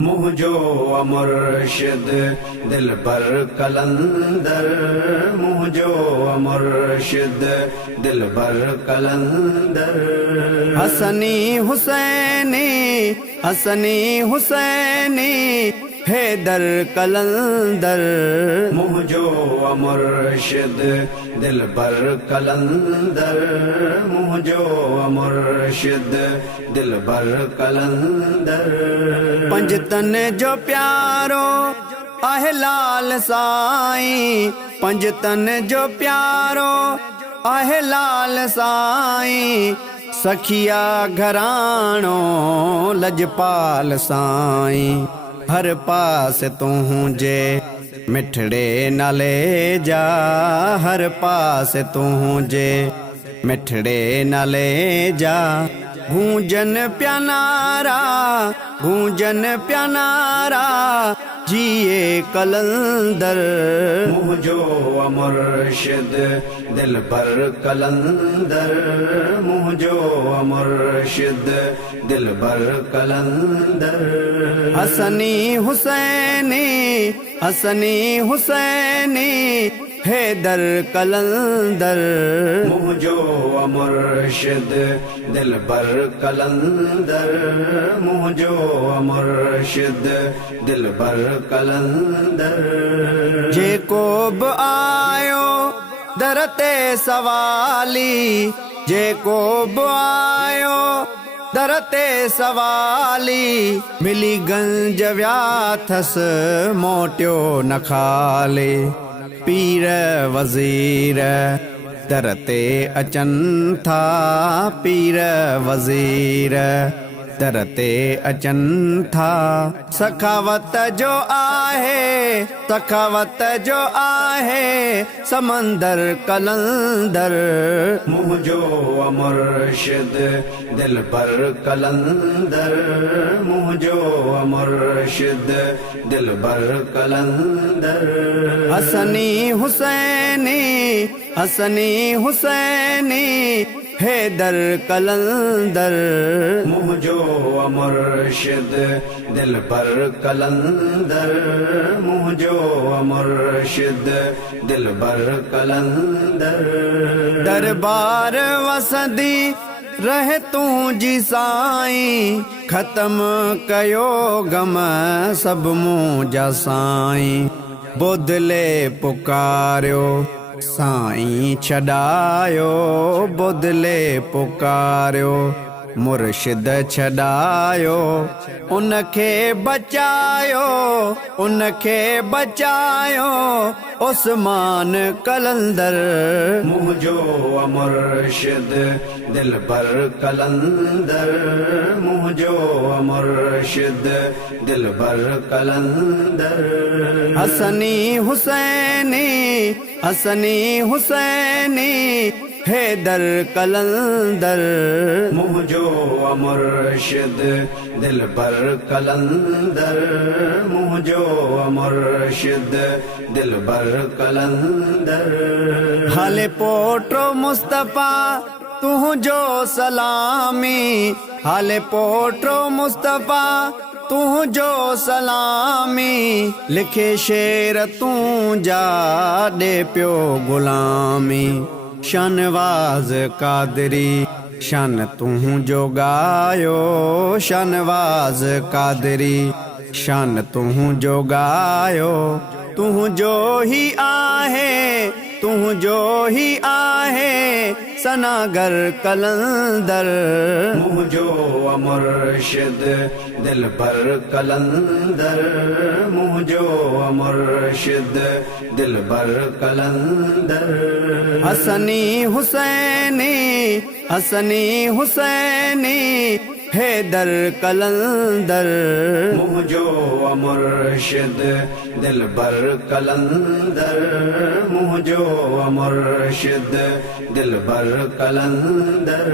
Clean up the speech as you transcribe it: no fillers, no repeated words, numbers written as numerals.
मुझो मुर्शिद दिल पर कलंदर, मुझो मुर्शिद दिल पर कलंदर। हसनी हुसैनी हसनी हुसैनी हैदर कलंदर, मुझो मुर्शिद दिल पर कलंदर, मुझो मुर्शिद दिल पर कलंदर। पंजतन जो प्यारो आहे लाल साईं, पंजतन जो प्यारो आहे लाल साईं। सखिया घराणो लजपाल साईं, हर पास तूं जे मिठड़े नाले जा, हर पास तूं जे मिठड़े नाले जा। गूंजन प्यानारा गूंजन प्यानारा जिए कलंदर, मुझो मुर्शिद दिल पर कलंदर, मुझो मुर्शिद दिल पर कलंदर। हसनी हुसैनी हसनी हुसैनी हैदर कलंदर, मुझो मुर्शिद दिल पर कलंदर, मुझो मुर्शिद दिल पर कलंदर। जेको बि आयो दरते सवाली, जेको बि आयो दरते सवाली। मिली गंज व्याथस मोटियो न खाले, पीर वज़ीर दरते अचन था, पीर वज़ीर दरते अचन था। सखावत जो आहे सखावत जो आहे समंदर कलंदर, मुझो मुर्शिद दिल पर कलंदर, मुझो मुर्शिद दिल पर कलंदर। हसनी हुसैनी हसनी हुसैनी हैदर कलंदर, मुझो मुर्शिद दिल पर कलंदर, मुझो मुर्शिद दिल पर कलंदर। दरबार वसदी रहे तूं जी साईं, खत्म कयो गम सब मुंहिंजा साईं। बुधले पुकारियो साईं छॾायो, बुधले पुकारियो मुर्शिद छॾायो। उनखे बचायो उनखे बचायो उस्मान कलंदर, मुझो मुर्शिद दिल पर कलंदर, मुझो मुर्शिद दिल पर कलंदर। हसनी हुसैनी हसनी हुसैनी हैदर कलंदर, मुझो मुर्शिद दिल पर कलंदर, मुझो मुर्शिद दिल पर कलंदर। हाले पोटो मुस्तफा तुझो सलामी, हाले पोटो मुस्तफा तुझो सलामी। लिखे शेर तूं जा दे पियो गुलामी। शानवाज कादरी शान तूं जो गायो, शानवाज कादरी शान तूं जो गायो। तूं जो ही आहे तूं जो ही आहे सनागर कलंदर, मुझो मुर्शिद दिल पर कलंदर, मुझो मुर्शिद दिल पर कलंदर। हसनी हुसैनी हसनी हुसैनी हैदर कलंदर, मुझो मुर्शिद दिल पर कलंदर, मुझो मुर्शिद दिल पर कलंदर।